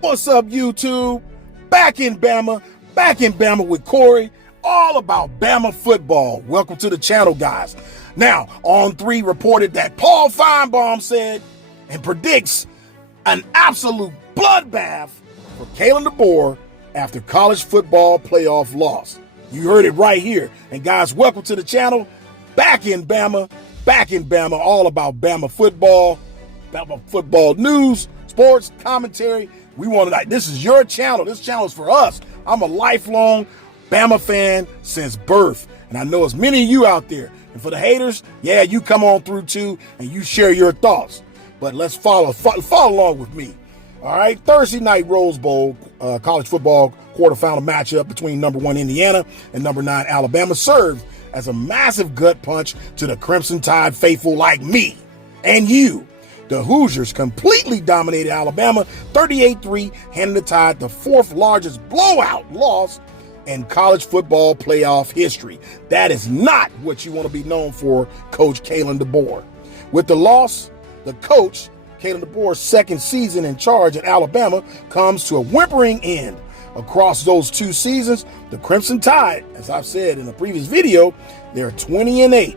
What's up, YouTube? Back in Bama with Corey, all about Bama football. Welcome to the channel, guys. Now, On 3 reported that Paul Finebaum said and predicts an absolute bloodbath for Kalen Deboer after college football playoff loss. You heard it right here. And guys, welcome to the channel. Back in Bama, all about Bama football news, sports, commentary. We want to, this is your channel. This channel is for us. I'm a lifelong Bama fan since birth. And I know there's many of you out there. And for the haters, yeah, you come on through too and you share your thoughts. But let's follow along with me. All right, Thursday night Rose Bowl college football quarterfinal matchup between number 1 Indiana and number 9 Alabama served as a massive gut punch to the Crimson Tide faithful like me and you. The Hoosiers completely dominated Alabama, 38-3, handing the Tide the 4th largest blowout loss in college football playoff history. That is not what you want to be known for, Coach Kalen Deboer. With the loss, the coach, Kalen Deboer's second season in charge at Alabama, comes to a whimpering end. Across those 2 seasons, the Crimson Tide, as I've said in a previous video, they're 20-8,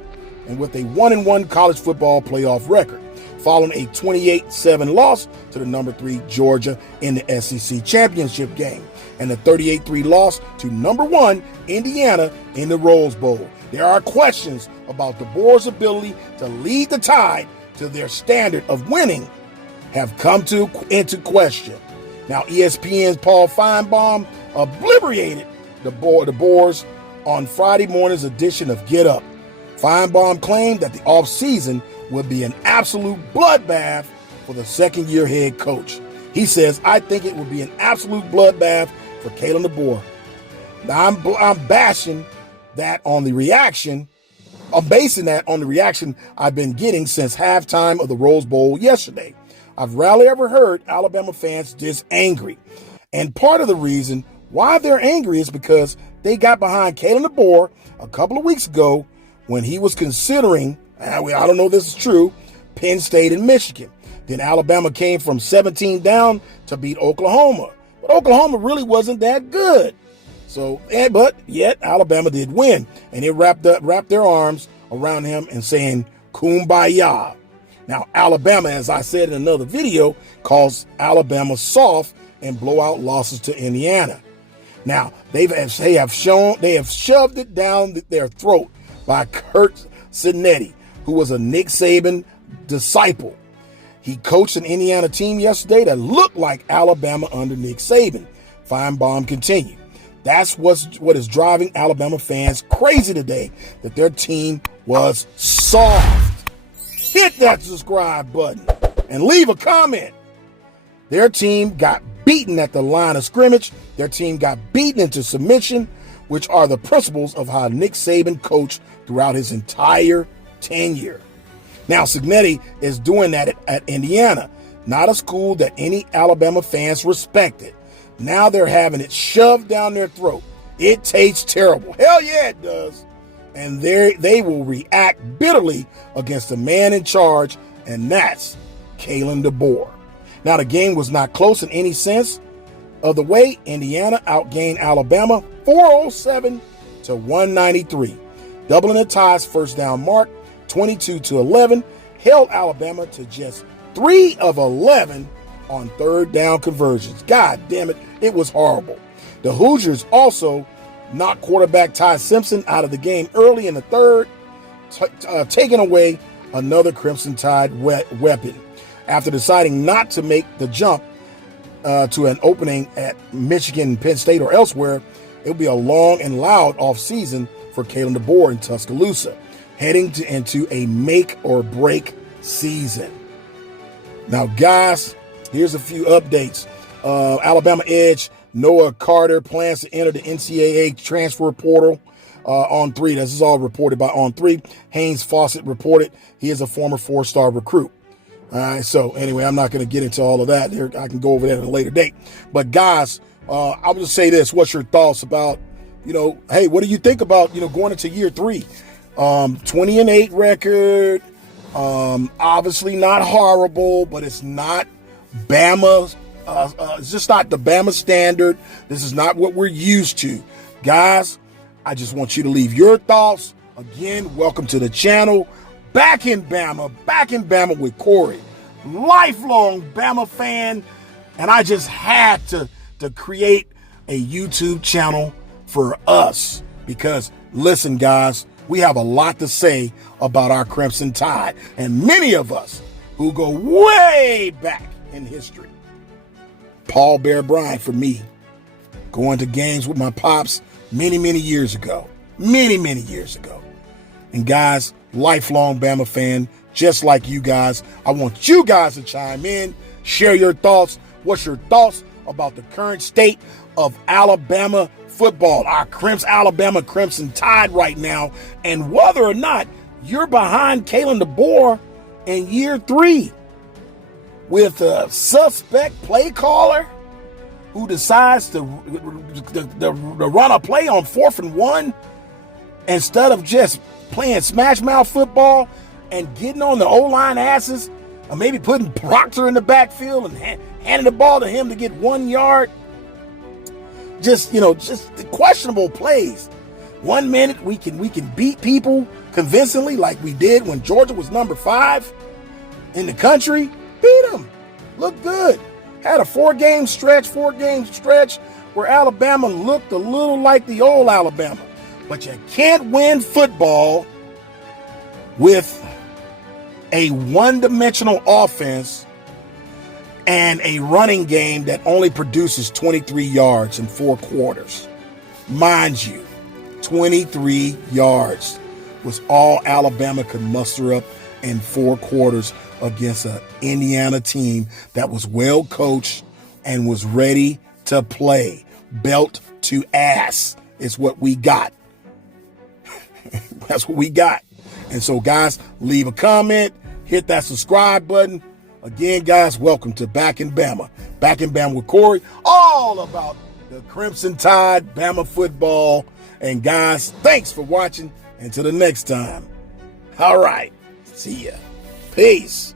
and with a 1-1 college football playoff record, following a 28-7 loss to the number 3 Georgia in the SEC championship game, and a 38-3 loss to number 1 Indiana in the Rose Bowl. There are questions about Deboer's ability to lead the Tide to their standard of winning have come into question. Now, ESPN's Paul Finebaum obliterated the Boers on Friday morning's edition of Get Up. Finebaum claimed that the offseason would be an absolute bloodbath for the second-year head coach. He says, I think it would be an absolute bloodbath for Kalen Deboer. Now, I'm bashing that on the reaction. I'm basing that on the reaction I've been getting since halftime of the Rose Bowl yesterday. I've rarely ever heard Alabama fans this angry. And part of the reason why they're angry is because they got behind Kalen Deboer a couple of weeks ago when he was considering, I don't know if this is true, Penn State and Michigan. Then Alabama came from 17 down to beat Oklahoma. But Oklahoma really wasn't that good. But yet Alabama did win. And it wrapped their arms around him and saying, Kumbaya. Now, Alabama, as I said in another video, calls Alabama soft and blowout losses to Indiana. Now, they have shoved it down their throat by Kurt Cinetti, who was a Nick Saban disciple. He coached an Indiana team yesterday that looked like Alabama under Nick Saban. Finebaum continued. That's what is driving Alabama fans crazy today, that their team was soft. Hit that subscribe button and leave a comment. Their team got beaten at the line of scrimmage. Their team got beaten into submission, which are the principles of how Nick Saban coached throughout his entire tenure. Now, Cinetti is doing that at Indiana, not a school that any Alabama fans respected. Now they're having it shoved down their throat. It tastes terrible. Hell yeah, it does. And they will react bitterly against the man in charge, and that's Kalen Deboer. Now, the game was not close in any sense of the way. Indiana outgained Alabama 407 to 193. Doubling the Tide's first down mark, 22-11, held Alabama to just 3 of 11 on third down conversions. God damn it, it was horrible. The Hoosiers also knocked quarterback Ty Simpson out of the game early in the third, taking away another Crimson Tide weapon. After deciding not to make the jump to an opening at Michigan, Penn State, or elsewhere, it will be a long and loud offseason for Kalen Deboer in Tuscaloosa, heading into a make-or-break season. Now, guys, here's a few updates. Alabama Edge Noah Carter plans to enter the NCAA transfer portal On 3. This is all reported by On 3. Haynes Fawcett reported he is a former 4-star recruit. All right, so anyway, I'm not going to get into all of that. I can go over that at a later date. But guys, I'll just say this. What's your thoughts about, hey, what do you think about, going into year 3? 20-8 record. Obviously not horrible, but it's not Bama. It's just not the Bama standard. This is not what we're used to. Guys, I just want you to leave your thoughts. Again, welcome to the channel. Back in Bama with Corey. Lifelong Bama fan. And I just had to create a YouTube channel for us. Because, listen, guys, we have a lot to say about our Crimson Tide. And many of us who go way back in history. Paul Bear Bryant for me. Going to games with my pops many years ago. Many years ago. And guys, lifelong Bama fan, just like you guys. I want you guys to chime in, share your thoughts. What's your thoughts about the current state of Alabama football, our Alabama Crimson Tide right now, and whether or not you're behind Kalen Deboer in year 3 with a suspect play caller who decides to run a play on 4th and 1 instead of just playing smash mouth football and getting on the O-line asses, or maybe putting Proctor in the backfield and handing the ball to him to get 1 yard. Just questionable plays. 1 minute we can beat people convincingly like we did when Georgia was number 5 in the country. Beat them. Looked good. Had a 4-game stretch where Alabama looked a little like the old Alabama. But you can't win football with a one-dimensional offense and a running game that only produces 23 yards in 4 quarters. Mind you, 23 yards was all Alabama could muster up in 4 quarters against an Indiana team that was well coached and was ready to play. Belt to ass is what we got. That's what we got. And so, guys, leave a comment, hit that subscribe button. Again, guys, welcome to Back in Bama. Back in Bama with Corey. All about the Crimson Tide, Bama football. And, guys, thanks for watching. Until the next time. All right. See ya. Peace.